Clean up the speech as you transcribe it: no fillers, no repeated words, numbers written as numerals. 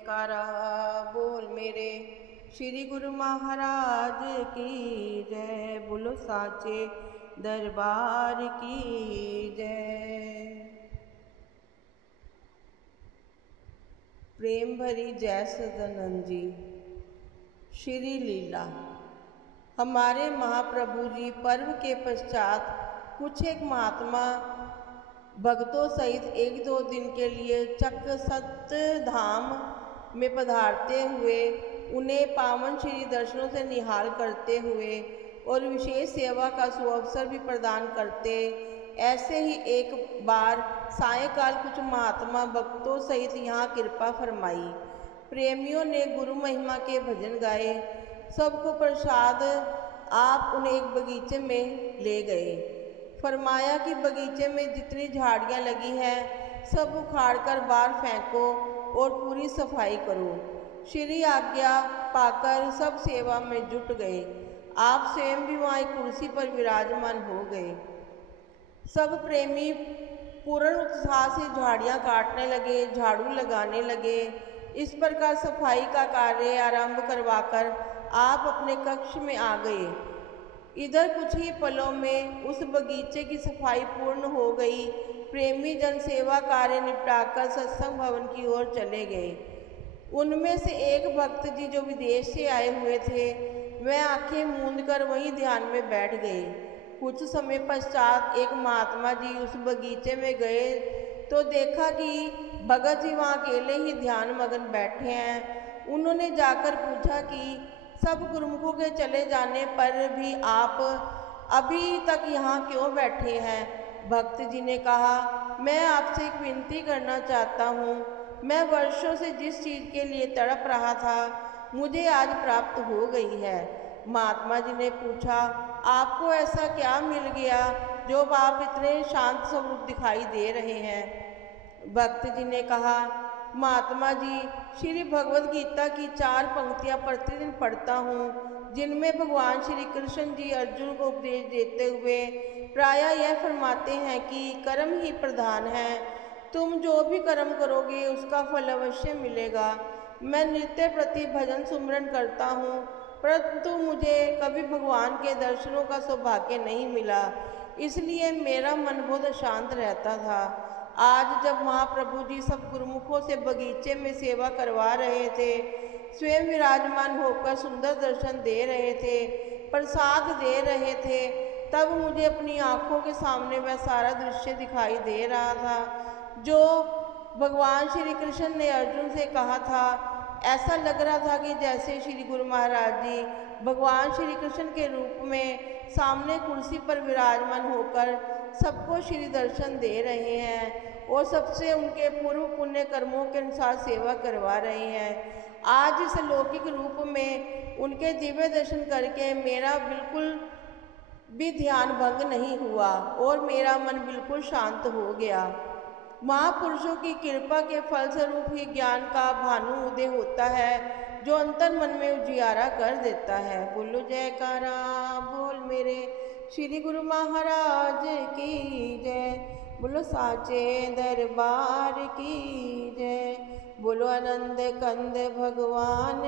जयकारा बोल मेरे श्री गुरु महाराज की जय। बोलो साचे दरबार की जय। प्रेम भरी जय सदानंद जी। श्री लीला। हमारे महाप्रभु जी पर्व के पश्चात कुछ एक महात्मा भक्तों सहित 1-2 दिन के लिए चक्रसत धाम में पधारते हुए उन्हें पावन श्री दर्शनों से निहाल करते हुए और विशेष सेवा का सुअवसर भी प्रदान करते। ऐसे ही एक बार सायंकाल कुछ महात्मा भक्तों सहित यहाँ कृपा फरमाई। प्रेमियों ने गुरु महिमा के भजन गाए। सबको प्रसाद आप उन्हें एक बगीचे में ले गए। फरमाया कि बगीचे में जितनी झाड़ियाँ लगी हैं सब उखाड़ कर बाहर फेंको और पूरी सफाई करो। श्री आज्ञा पाकर सब सेवा में जुट गए। आप स्वयं भी वहाँ एक कुर्सी पर विराजमान हो गए। सब प्रेमी पूर्ण उत्साह से झाड़ियाँ काटने लगे, झाड़ू लगाने लगे। इस प्रकार सफाई का कार्य आरंभ करवाकर आप अपने कक्ष में आ गए। इधर कुछ ही पलों में उस बगीचे की सफाई पूर्ण हो गई। प्रेमी जन सेवा कार्य निपटाकर सत्संग भवन की ओर चले गए। उनमें से एक भक्त जी जो विदेश से आए हुए थे वह आंखें मूंद कर वहीं ध्यान में बैठ गए। कुछ समय पश्चात एक महात्मा जी उस बगीचे में गए तो देखा कि भगत जी वहाँ अकेले ही ध्यान मगन बैठे हैं। उन्होंने जाकर पूछा कि सब गुरुमुखों के चले जाने पर भी आप अभी तक यहाँ क्यों बैठे हैं? भक्त जी ने कहा, मैं आपसे एक विनती करना चाहता हूँ। मैं वर्षों से जिस चीज़ के लिए तड़प रहा था मुझे आज प्राप्त हो गई है। महात्मा जी ने पूछा, आपको ऐसा क्या मिल गया जो आप इतने शांत स्वरूप दिखाई दे रहे हैं? भक्त जी ने कहा, महात्मा जी, श्री भगवद गीता की 4 पंक्तियां प्रतिदिन पढ़ता हूँ जिनमें भगवान श्री कृष्ण जी अर्जुन को उपदेश देते हुए प्रायः यह फरमाते हैं कि कर्म ही प्रधान है। तुम जो भी कर्म करोगे उसका फल अवश्य मिलेगा। मैं नित्य प्रति भजन सुमरन करता हूँ परंतु मुझे कभी भगवान के दर्शनों का सौभाग्य नहीं मिला, इसलिए मेरा मन बहुत अशांत रहता था। आज जब महाप्रभु जी सब गुरुमुखों से बगीचे में सेवा करवा रहे थे, स्वयं विराजमान होकर सुंदर दर्शन दे रहे थे, प्रसाद दे रहे थे, तब मुझे अपनी आँखों के सामने वह सारा दृश्य दिखाई दे रहा था जो भगवान श्री कृष्ण ने अर्जुन से कहा था। ऐसा लग रहा था कि जैसे श्री गुरु महाराज जी भगवान श्री कृष्ण के रूप में सामने कुर्सी पर विराजमान होकर सबको श्री दर्शन दे रहे हैं और सबसे उनके पूर्व पुण्य कर्मों के अनुसार सेवा करवा रहे हैं। आज इस लौकिक रूप में उनके दिव्य दर्शन करके मेरा बिल्कुल भी ध्यान भंग नहीं हुआ और मेरा मन बिल्कुल शांत हो गया। महापुरुषों की कृपा के फलस्वरूप ही ज्ञान का भानु उदय होता है जो अंतर मन में उजियारा कर देता है। बोलो जयकारा बोल मेरे श्री गुरु महाराज की जय। बोलो साचे दरबार की जय। बोलो आनंद कंद भगवान